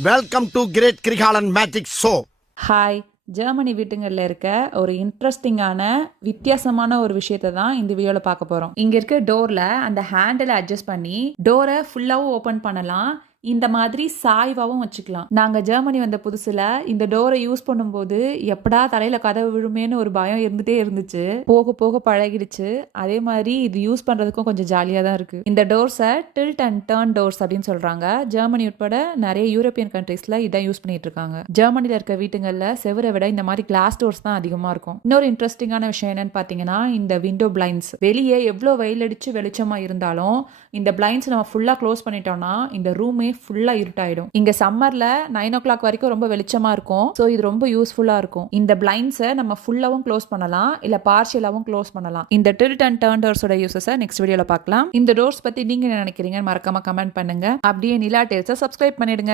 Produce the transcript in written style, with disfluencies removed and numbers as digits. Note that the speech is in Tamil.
Welcome to great Kirikalan magic show. Hi. Germany வீட்டுங்களில் இருக்க ஒரு இன்ட்ரெஸ்டிங்கான வித்தியாசமான ஒரு விஷயத்தை தான் இந்த வீடியோவில் பார்க்க போகிறோம். இங்கே இருக்க டோரில் அந்த ஹேண்டில் அட்ஜஸ்ட் பண்ணி டோரை ஃபுல்லாகவும் ஓப்பன் பண்ணலாம், இந்த மாதிரி சாய்வாகவும் வச்சுக்கலாம். நாங்கள் ஜெர்மனி வந்த புதுசில் இந்த டோரை யூஸ் பண்ணும்போது எப்படா தலையில் கதவு விழுமேன்னு ஒரு பயம் இருந்துகிட்டே இருந்துச்சு. போக போக பழகிடுச்சு. அதே மாதிரி இது யூஸ் பண்ணுறதுக்கும் கொஞ்சம் ஜாலியாக தான் இருக்குது. இந்த டோர்ஸை டில்ட் அண்ட் டர்ன் டோர்ஸ் அப்படின்னு சொல்கிறாங்க. ஜெர்மனி உட்பட நிறைய யூரோப்பியன் கண்ட்ரீஸில் இதான் யூஸ் பண்ணிட்டு இருக்காங்க. ஜெர்மனியில் இருக்க வீட்டுங்களில் செவரை விட இந்த மாதிரி கிளாஸ் டோர்ஸ் தான் அதிகமாக இருக்கும். இன்னொரு இன்ட்ரெஸ்டிங்கான விஷயம் என்னன்னு பார்த்தீங்கன்னா, இந்த விண்டோ பிளைண்ட்ஸ். வெளியே எவ்வளோ வெயில் அடிச்சு வெளிச்சமாக இருந்தாலும் இந்த பிளைண்ட்ஸ் நம்ம ஃபுல்லாக க்ளோஸ் பண்ணிட்டோம்னா இந்த ரூமே ஃபுல்லா இருட்டாயிடும். இங்க சம்மர்ல 9 o'clock வரைக்கும் ரொம்ப வெளிச்சமா இருக்கும். ஸோ இது ரொம்ப யூஸ்ஃபுல்லா இருக்கும். இந்த பிளைண்ட்ஸை நம்ம ஃபுல்லாவும் க்ளோஸ் பண்ணலாம், இல்ல பார்ஷியலாவும் க்ளோஸ் பண்ணலாம். இந்த டில்ட் அண்ட் டர்ன் டோர்ஸோட யூசஸை நெக்ஸ்ட் வீடியோல பார்க்கலாம். இந்த டோர்ஸ் பத்தி நீங்க என்ன நினைக்கிறீங்கன்னு மறக்காம கமெண்ட் பண்ணுங்க. அப்படியே நிலா டேல்ஸை சப்ஸ்கிரைப் பண்ணிடுங்க.